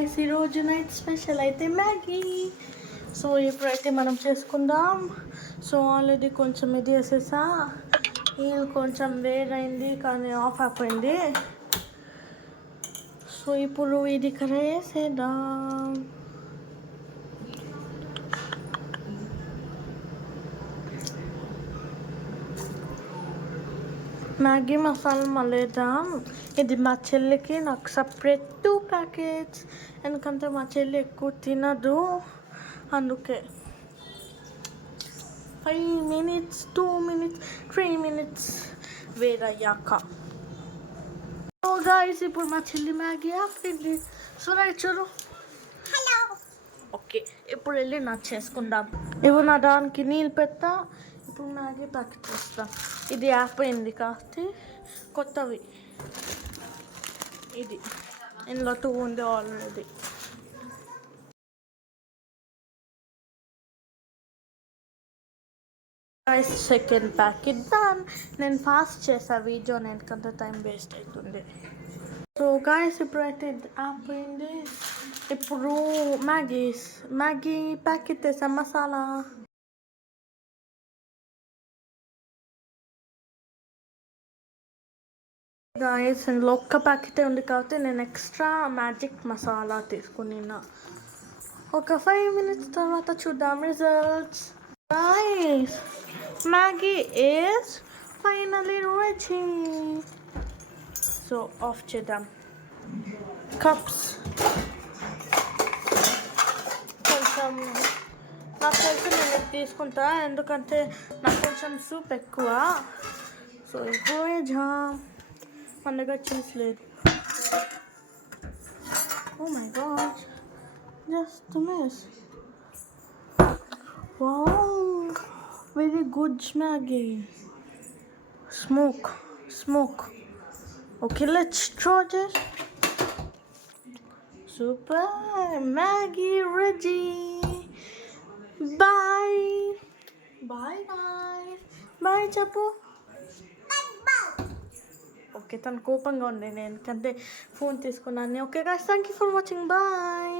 గాయస్ ఈరోజు night special అయితే Maggi. So ఇప్పుడైతే మనం చేసుకుందాం. సో ఆల్రెడీ కొంచెం ఇది వేసేసా, ఇది కొంచెం వేరైంది కానీ ఆఫ్ అయిపోయింది. సో ఇప్పుడు ఇది ఇక్కడ వేసేద్దాం. మ్యాగీ మసాలా మళ్ళేద్దాం. ఇది మా చెల్లికి నాకు సపరేట్ 2 ప్యాకెట్స్, ఎందుకంటే మా చెల్లి ఎక్కువ తినదు, అందుకే 5 minutes 2 minutes 3 minutes వేరయ్యాక. సో గాయస్ ఇప్పుడు మా చెల్లి మ్యాగీ ఆపింది. సో రైట్ చూడు. హలో. ఓకే ఇప్పుడు వెళ్ళి నాకు చేసుకుందాం. ఇప్పుడు నా దానికి నీళ్ళు పెట్టా. ఇప్పుడు మ్యాగీ ప్యాకెట్ వేస్తా. ఇది ఆపోయింది కాస్త కొత్తవి. ఇది ఇందులో 2 ఉంది ఆల్రెడీ. Second packet done. నేను ఫాస్ట్ చేసా వీడియో, ఎందుకంటే టైం వేస్ట్ అవుతుంది. సో గాయస్ ఇప్పుడైతే ఆపోయింది. ఇప్పుడు మ్యాగీ ప్యాకెట్ వేసా మసాలా. గాయస్ ఇందులో ఒక్క ప్యాకెటే ఉంది కాబట్టి నేను ఎక్స్ట్రా మ్యాజిక్ మసాలా తీసుకున్నా. ఒక 5 minutes తర్వాత చూద్దాం results. Guys Maggi is finally ready. So of చేద్దాం. కప్స్ కొంచెం నాకు తెలిసి నేను ఇది తీసుకుంటా, ఎందుకంటే నాకు కొంచెం సూప్ ఎక్కువ. సో ఇప్పుడు వేద్దాం. మన దగ్గర చీజ్ లేదు. Oh my God, just miss. Wow, very good Maggi. Smoke. Okay, let's try this. Super, Maggie ready. Bye చెప్పు. ఓకే తను కోపంగా ఉంది నేను ఎందుకంటే ఫోన్ తీసుకున్నాను. Okay guys, thank you for watching. Bye.